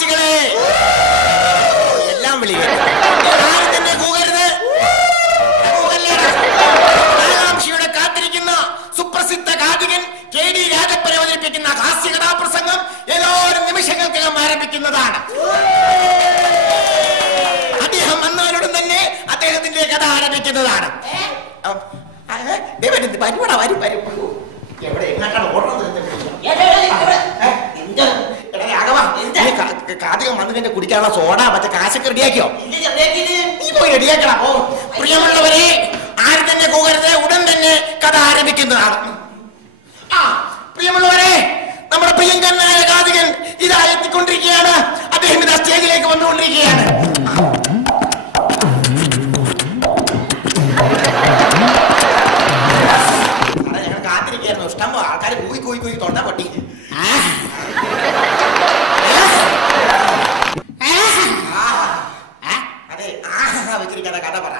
ദേശവാസികളെ എല്ലാം വിളിക്കും. ആരും തന്നെ കൂകരുത്. ആകാംക്ഷയുടെ കാത്തിരിക്കുന്ന സുപ്രസിദ്ധ ഗായകൻ KD രാജപ്പൻ അവതരിപ്പിക്കുന്ന ഹാസ്യ കഥാപ്രസംഗം ഏതാനും നിമിഷങ്ങൾക്കകം ആരംഭിക്കുന്നതാണ്. അദ്ദേഹം വന്നാലുടൻ തന്നെ അദ്ദേഹത്തിന്റെ കഥ ആരംഭിക്കുന്നതാണ്. കാതികം വന്നിട്ട് കുടിക്കാനുള്ള സോഡ മറ്റേ കാശൊക്കെ റെഡിയാക്കിയോ? നീ പോയി റെഡിയാക്കണം. പ്രിയമുള്ളവരെ, ആരും തന്നെ കൂകരുത്. ഉടൻ തന്നെ കഥ ആരംഭിക്കുന്നതാണ്. പ്രിയമുള്ളവരെ, നമ്മുടെ പ്രിയങ്കരനായ ഗായകൻ ഇതാ എത്തിക്കൊണ്ടിരിക്കുകയാണ്. അദ്ദേഹം ഇതാ സ്റ്റേജിലേക്ക് വന്നുകൊണ്ടിരിക്കുകയാണ്. ഞങ്ങൾ കാത്തിരിക്കുകയായിരുന്നു. ഇഷ്ടം ആൾക്കാർ കൂയി കൂയി കൂയി തൊണ്ട പൊട്ടി. അതെ, വെച്ചിരിക്കാത്ത കഥ പറ.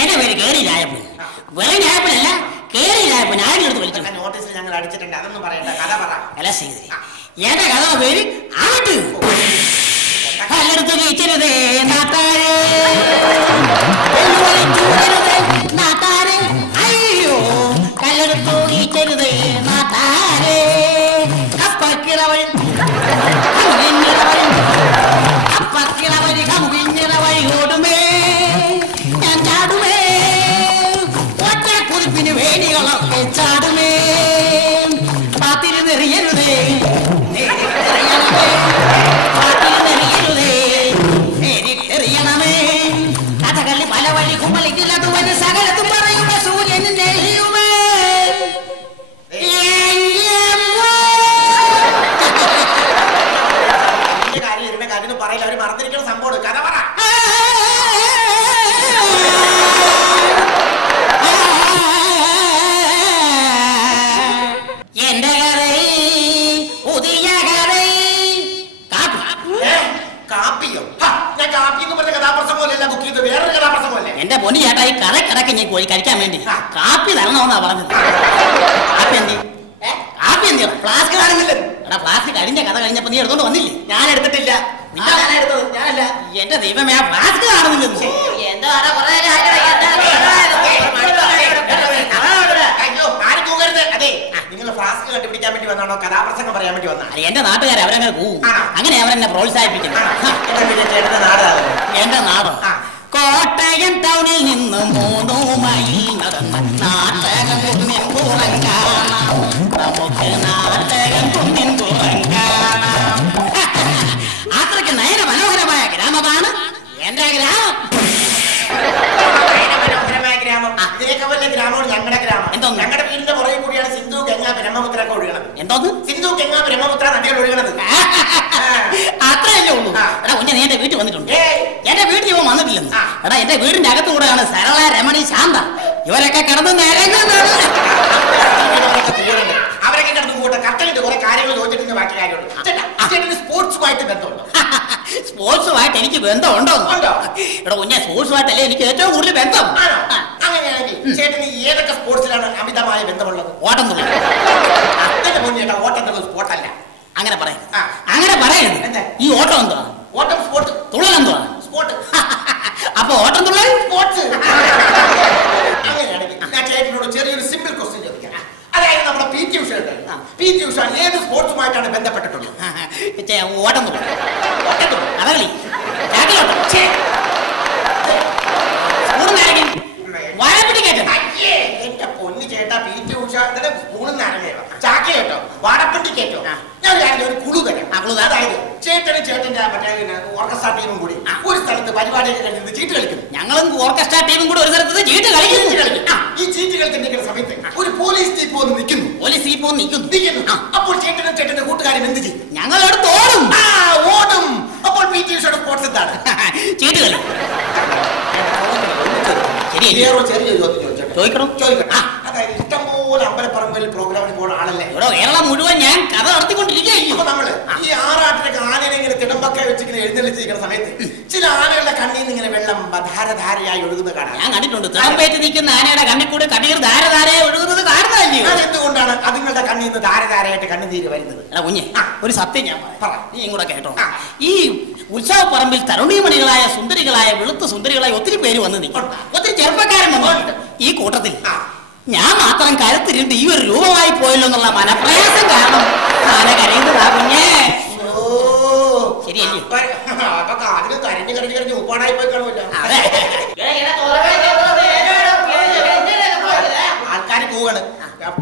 എന്റെ പേര് KD രാജപ്പൻ. വെറും രാജപ്പനല്ല, KD രാജപ്പൻ. ആരും എടുത്ത് വിളിച്ചു. നോട്ടീസിൽ ഞങ്ങൾ അടിച്ചിട്ടുണ്ട്. അതൊന്നും പറയണ്ട, കഥ പറ. എന്റെ കഥ പേര് ആട്ട്. കല്ലെടുത്ത് വീച്ചരുതേ നാട്ടാരെ, നാട്ടാരെ. അയ്യോ, കല്ലെടുത്ത് വീച്ചരുതേ നാട്ടാരെ. അപ്പക്കിളവൻ അപ്പക്കിളവന് കമുകിഞ്ഞിളവഴി ഓടുമേ, ഞാൻ ചാടുമേ. ഒറ്റ കുതിപ്പിന് വേണികളൊക്കെ ചാടുമേ. പാത്തിരുന്നെറിയരുതേ, എറിയണമേ. കഥകളി പല വഴി കുമളിക്കില്ലതുവന് സകലത്തും പറയുന്ന സൂര്യൻ നെയ്യുമേ. കാര്യം പറയില്ല, അവര് മറന്നിരിക്കുന്ന സംഭവം. കഥ പറ. എന്റെ കഥ പുതിയ കഥ. കാപ്പിയോ? ഞാൻ കാപ്പി എന്ന് പറഞ്ഞ കഥാപ്രസംഗമല്ല ബുക്ക് ചെയ്ത്, വേറൊരു കഥാപ്രസംഗമല്ലേ? എന്റെ പൊന്നു ചേട്ടാ, ഈ കടക്ക് ഞാൻ കോഴി കഴിക്കാൻ വേണ്ടി കാപ്പി തരണമെന്നാ പറഞ്ഞത്. കാപ്പി എന്തി? കാപ്പി എന്തിയോ? ഫ്ലാസ്ക് കാണുന്നില്ല. എടാ, ഫ്ലാസ്ക് കഴിഞ്ഞ കഥ കഴിഞ്ഞപ്പോ നീ എടുത്തോണ്ട് വന്നില്ലേ? ഞാൻ എടുത്തിട്ടില്ല. ഞാനല്ല. എന്റെ ദൈവമേ, ആ ഫ്ലാസ്ക് കാണുന്നില്ലെന്ന്. നിങ്ങൾ ഫ്ലാസ്ക് കണ്ടുപിടിക്കാൻ വേണ്ടി വന്നാണോ കഥാപ്രസംഗം പറയാൻ വേണ്ടി വന്നാ? എന്റെ നാട്ടുകാരെ അവരങ്ങനെ പോവും. അങ്ങനെ അവരെന്നെ പ്രോത്സാഹിപ്പിക്കുന്നു. എന്റെ നാട് കോട്ടയം ടൗണിൽ നിന്ന് 3 മൈൽ നടന്ന നാട്ടകം കുന്നിൻ പുറം കാണാം. നമുക്ക് നാട്ടകം കുന്നിൻ പുറം കാണാം. അത്രയ്ക്ക് നയന മനോഹരമായ ഗ്രാമമാണ് എന്റെ ഗ്രാമം. മനോഹരമായ ഗ്രാമം. ഇതിനേക്കാൾ വലിയ ഗ്രാമമാണ് ഞങ്ങളുടെ ഗ്രാമം. എന്തോ ഞങ്ങളുടെ വീടിന്റെ പുറകെ കൂടിയാണ് സിന്ധു, ഗംഗ, ബ്രഹ്മപുത്ര ഒക്കെ ഒഴുകണത്. എന്തോന്ന്? സിന്ധു, ഗംഗ, ബ്രഹ്മപുത്ര നദികൾ ഒഴുകണത്. അത്രയല്ലേ ഉള്ളൂ. എടാ, കുഞ്ഞെ, നീ എന്റെ വീട്ടിൽ വന്നിട്ടുണ്ട്. എന്റെ വീട്ടിൽ ഇവൻ വന്നിട്ടില്ലെന്ന്. എടാ, എന്റെ വീടിന്റെ അകത്തുകൂടെയാണ് സരള, രമണി, ശാന്ത ഇവരൊക്കെ കിടന്ന് നിരങ്ങുന്നത്. അവരൊക്കെ കിടന്നു കൂട്ടെ കറക്റ്റായിട്ട് കുറെ കാര്യങ്ങൾ ചോദിച്ചിട്ട് ബാക്കി കാര്യമുണ്ട്. സ്പോർട്സുമായിട്ട് ബന്ധമുണ്ടോ? സ്പോർട്സുമായിട്ട് എനിക്ക് ബന്ധമുണ്ടോ? എടാ കുഞ്ഞെ, സ്പോർട്സുമായിട്ടല്ലേ എനിക്ക് ഏറ്റവും കൂടുതൽ ബന്ധം. അങ്ങനെയാണെങ്കിൽ ചേട്ടന് ഏതൊക്കെ സ്പോർട്സിലാണ് അമിതമായ ബന്ധമുള്ളത്? ഓട്ടം തുള്ളൽ. മുന്നേറ്റ ഓട്ടം തുള്ളൽ സ്പോർട്ടല്ല. അങ്ങനെ പറയരുത്. അങ്ങനെ പറയരുത്. ഈ ഓട്ടം എന്തുവാ? ഓട്ടം സ്പോർട്ട്. തുള്ളൽ എന്തുവാ? സ്പോർട്ട്. അപ്പൊ ഓട്ടം തുള്ളൽ സ്പോർട്സ്. അങ്ങനെയാണെങ്കിൽ ഞാൻ ചേട്ടനോട് ചെറിയൊരു സിമ്പിൾ ക്വസ്റ്റ്യൻ ചോദിക്കാം. അതായത് നമ്മുടെ PT ഉഷ ഉണ്ട്. PT ഉഷ ഏത് സ്പോർട്സുമായിട്ടാണ് ബന്ധപ്പെട്ടിട്ടുള്ളത്? ഓട്ടം തുള്ളൽ. അതകളി, എന്റെ പൊന്നു ചേട്ടാ, PT ഉഷ സ്പൂണിൽ നിറങ്ങേട്ടോ, ചാക്ക കേട്ടോ, വാടപ്പണ്ടി കേട്ടോ. ഞാൻ ഒരു കുളു തരാം. അതായത് ചേട്ടനും ചേട്ടന്റെ മറ്റേ ഓർക്കസ്ട്ര ടീമും കൂടി ഒരു സ്ഥലത്ത് പരിപാടിയൊക്കെ കഴിഞ്ഞത് ചീട്ട് കളിക്കുന്നു. ഞങ്ങളും ഓർക്കസ്ട്ര ടീമും കൂടി ഒരു സ്ഥലത്ത് ചീട്ട് കളിക്കുന്നു. ഈ ചീട്ട് കളിക്കുന്ന സമയത്ത് ഒരു പോലീസ് ജീപ്പ് വന്ന് നിൽക്കുന്നു. പോലീസ് ജീപ്പ് വന്ന് നിൽക്കുന്നു. അപ്പോൾ ചേട്ടനും ചേട്ടന്റെ കൂട്ടുകാരും എന്ത് ചെയ്യും? ഞങ്ങളോട് ഓടും. ഓടും. അപ്പോൾ PT ഉഷയുടെ സ്പോർട്സ് എന്താണ്? ചീട്ട് കളി. ചെറിയ ചോദിക്കണം. അതായത് ഇഷ്ടംപോലെ അമ്പലപ്പറമ്പിൽ പ്രോഗ്രാമിന് പോകുന്ന ആളല്ലേ? കേരളം മുഴുവൻ ഞാൻ കഥ നടത്തിക്കൊണ്ടിരിക്കുകയായിരിക്കും. നമ്മള് ഈ ആറാട്ടിനൊക്കെ ആനയെ ഇങ്ങനെ തിടം കൊമ്പൊക്കെ വെച്ചിങ്ങനെ എഴുന്നള്ളിച്ചിരിക്കുന്ന സമയത്ത് ചില ആനകളുടെ കണ്ണിൽ നിന്ന് ഇങ്ങനെ വെള്ളം ധാരധാരയായി ഒഴുകുന്ന കാണാം. ഞാൻ കണ്ടിട്ടുണ്ട്. തിളമ്പേറ്റ് നിൽക്കുന്ന ആനയുടെ കണ്ണിൽ കൂടെ കണ്ണീർ ധാരധാരയായി ഒഴുകുന്നത് കാണുന്നതല്ലേ? അതെന്തുകൊണ്ടാണ് അതുങ്ങളുടെ കണ്ണിൽ നിന്ന് ധാരധാരയായിട്ട് കണ്ണുനീര് വരുന്നത്? കുഞ്ഞെ, ഒരു സത്യം ഞാൻ പറ, നീ കൂടെ കേട്ടോ. ഈ ഉത്സവപ്പറമ്പിൽ തരുണീമണികളായ സുന്ദരികളായ വെളുത്ത സുന്ദരികളായ ഒത്തിരി പേര് വന്ന് നിൽക്കും, ഒത്തിരി ചെറുപ്പക്കാരൻ വന്നു. ഈ കൂട്ടത്തിൽ ഞാൻ മാത്രം കരുത്തിരുണ്ട് ഈ ഒരു രൂപമായി പോയല്ലോ എന്നുള്ള മനപ്രയാസം കാരണം ആന കരയുന്നതാ കുഞ്ഞേ. ശരിയല്ലേ? അതിന് കരഞ്ഞു കരഞ്ഞു കരഞ്ഞു ഉപ്പാടായി പോയി കാണുമല്ലോ. ആൾക്കാർ പോവാണ്.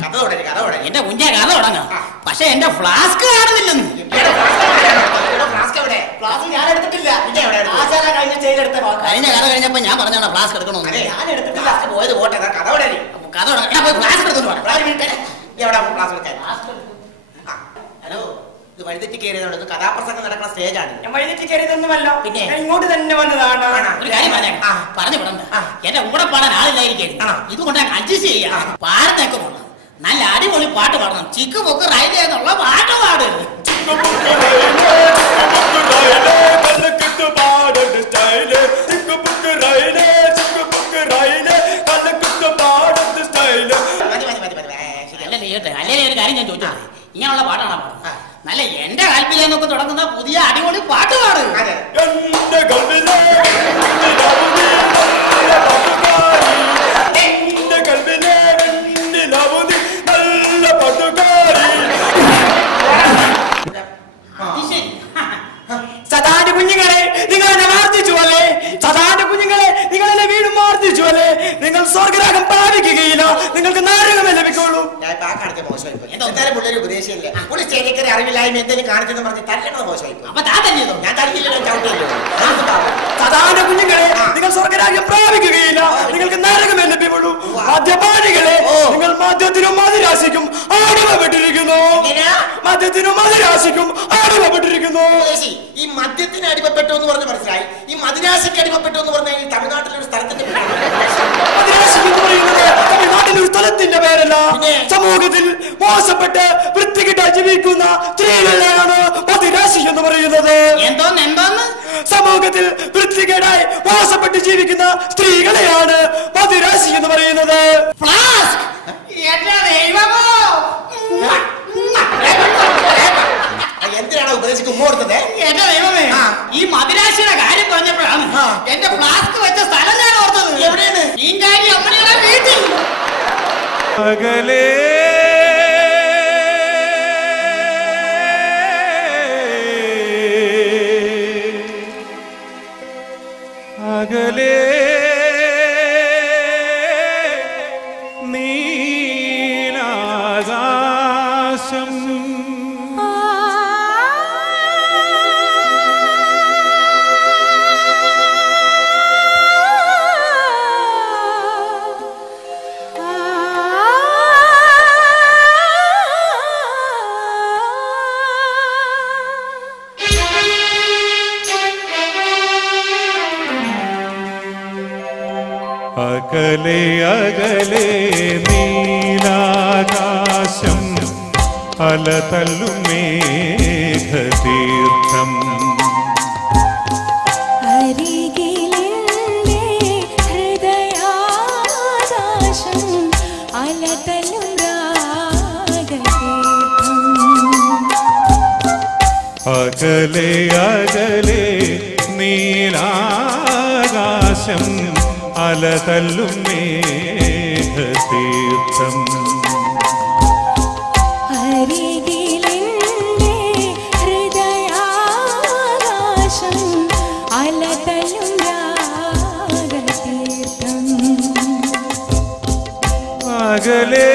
കഥ തുടങ്ങി, കഥ തുടങ്ങി. എന്റെ കുഞ്ഞെ കഥ തുടങ്ങാം. പക്ഷെ എന്റെ ഫ്ലാസ്ക് കാണുന്നില്ലെന്ന്. ഞാൻ എടുത്തിട്ടില്ല. കഴിഞ്ഞ കഥ കഴിഞ്ഞപ്പോ ഞാൻ പറഞ്ഞാണ് ഫ്ലാസ്ക് എടുക്കണമെന്ന്. ഞാൻ എടുത്തിട്ടില്ല. പോയത് പോട്ടെ, കഥ തുടങ്ങി. കഥ തുടങ്ങാം. ഫ്ലാസ്ക് എടുത്തോണ്ട് ഹലോ, ഇത് വഴിതെറ്റി കയറിയതുകൊണ്ട് കഥാപ്രസംഗം നടക്കുന്ന സ്റ്റേജാണ്. ഞാൻ വഴിതെറ്റി കയറിയതൊന്നുമല്ല, പിന്നെ ഇങ്ങോട്ട് തന്നെ വന്നതാണ്. ഒരു കാര്യം പറഞ്ഞു വിടണ്ട. എന്റെ കൂടെ പാടാൻ ആളില്ലായിരിക്കും. ഇതുകൊണ്ട് അഡ്ജസ്റ്റ് ചെയ്യാം. പാടത്തൊക്കെ പോകണം, നല്ല അടിപൊളി പാട്ട് പാടണം. ചിക്ക് പൊക്ക് റൈഡ് എന്നുള്ള പാട്ട് പാട്. അല്ലേ ഒരു കാര്യം ഞാൻ ചോദിച്ചോ, ഇങ്ങനെയുള്ള പാട്ടാണ് പാടുന്നത്. നല്ല എന്റെ കൽപ്പിലെന്നൊക്കെ തുടങ്ങുന്ന പുതിയ അടിപൊളി പാട്ട് പാട്. സദാന്റെ കുഞ്ഞുങ്ങളെ നിങ്ങൾ എന്നെ മാർദ്ദിച്ചു അല്ലേ? സദാന്റെ കുഞ്ഞുങ്ങളെ നിങ്ങൾ എന്നെ വീണ്ടും മാർദ്ദിച്ചു അല്ലേ? നിങ്ങൾ സ്വർഗ്ഗരാഗം പ്രാപിക്കുകയില്ല, നിങ്ങൾക്ക് നരകമേ ലഭിക്കുള്ളൂ. ഞാൻ കാണിച്ച മോശമായിപ്പോ. എന്തായാലും പുള്ളി ഒരു ഉപദേശിയല്ലേ, പുള്ളി സ്റ്റേജിൽ അറിവില്ലായ്മ എന്തെങ്കിലും കാണിച്ചെന്ന് പറഞ്ഞ് തല്ലണത് മോശമായിപ്പോ. അപ്പൊ താൻ തന്നെയോ? ഞാൻ തല്ലില്ലല്ലോ, ചവിട്ടിയല്ലോ. സദാന്റെ കുഞ്ഞുങ്ങളെ നിങ്ങൾ സ്വർഗ്ഗരാഗം പ്രാപിക്കുകയില്ല, നിങ്ങൾക്ക് നരകമേ ലഭ്യമുള്ളൂ. മദ്യപാനികളെ നിങ്ങൾ മദ്യത്തിനും മദിരാശിക്കും അടിമപ്പെട്ടിരിക്കുന്നു. മദ്യത്തിനും മദിരാശിക്കും അടിമപ്പെട്ടിരിക്കുന്നു. ഈ മദ്യത്തിന് അടിമപ്പെട്ടു എന്ന് പറഞ്ഞ് മനസ്സിലായി. ഈ മദിരാശിക്ക് അടിമപ്പെട്ടു എന്ന് പറഞ്ഞാൽ ഈ തമിഴ്നാട്ടിലെ ഒരു സ്ഥലത്തിന്റെ തമിഴ്നാട്ടിലെ ഒരു സ്ഥലത്തിന്റെ പേരല്ല. സമൂഹത്തിൽ മോശപ്പെട്ട് വൃത്തികെട്ട് ജീവിക്കുന്ന സ്ത്രീകളെയാണ് മദിരാശി എന്ന് പറയുന്നത്. എന്തോന്ന് സമൂഹത്തിൽ വൃത്തികേടായി മോശപ്പെട്ട് ജീവിക്കുന്ന സ്ത്രീകളെയാണ് മദിരാശി എന്ന് പറയുന്നത്. എന്തിനാണ് ഉപദേശിക്ക് ഉമ്മ കൊടുത്തത്? എന്റെ ദൈവമേ, ഈ മദിരാശിയുടെ കാര്യം പറഞ്ഞപ്പോഴാണ് എന്റെ ഫ്ലാസ്ക് വെച്ച സ്ഥലം ഞാൻ ഓർത്തത്. എവിടെയാണ്? നീങ്കാരി അമ്മയുടെ വീട്ടിൽ. അകലേ അകലേ നീലാകാശം അകലെ അകലെ നീലാകാശം അലതല്ലും മേഘതീർത്ഥം അരികിലെന്റെ ഹൃദയാകാശം അലതല്ലും രാഗതീർത്ഥം. അകലെ അകലെ നീലാകാശം അലതല്ലും മേഘതീർത്ഥം. അരികിലെന്റെ ഹൃദയാകാശം അലതല്ലും രാഗതീർത്ഥം. അകലെ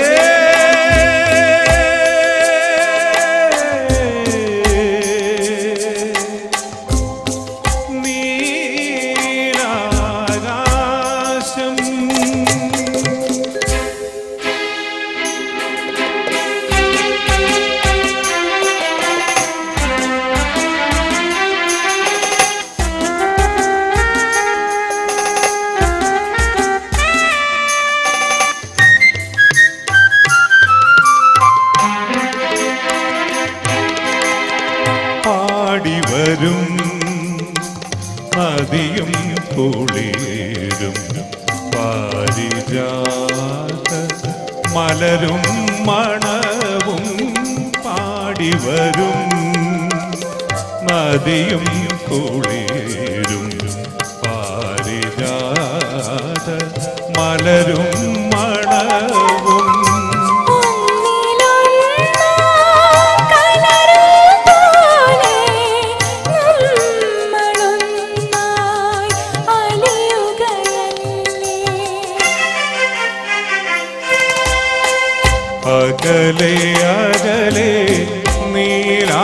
വരും മതിയും കുളിരും പാരിജാത മലരും മണവും പാടിവരും നദിയും കുളിരും പാരിജാത മലരും മണവും അകലെ അകലെ നീലാകാശം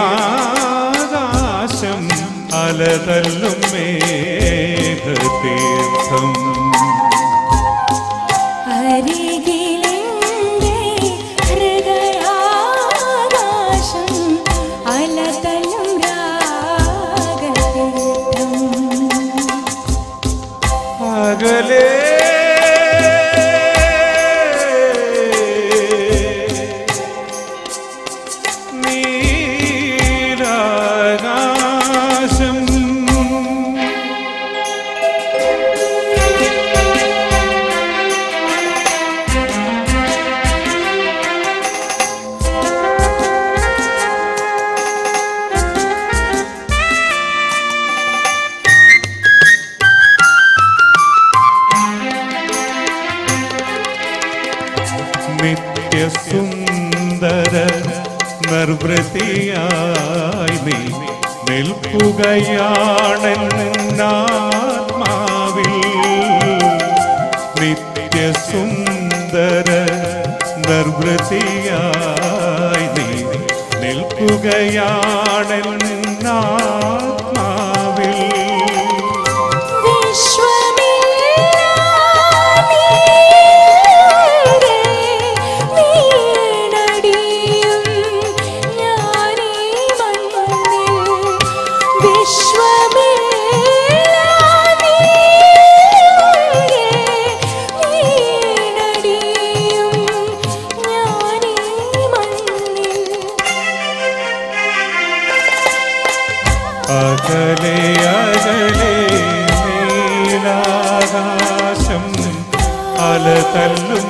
അലതല്ലും മേഘതീർത്ഥം അരികിലെന്റെ ഹൃദയാകാശം അലതല്ലും രാഗതീർത്ഥം അകലെ നിത്യസുന്ദര നിർവൃതിയായി നീ നിൽക്കുകയാണെന്നാത്മാവിൽ നിത്യസുന്ദര നിർവൃതിയായി നീ നിൽക്കുകയാണെന്നാത്മാവിൽ അകലെ അകലെ നീലാകാശം അലതല്ലും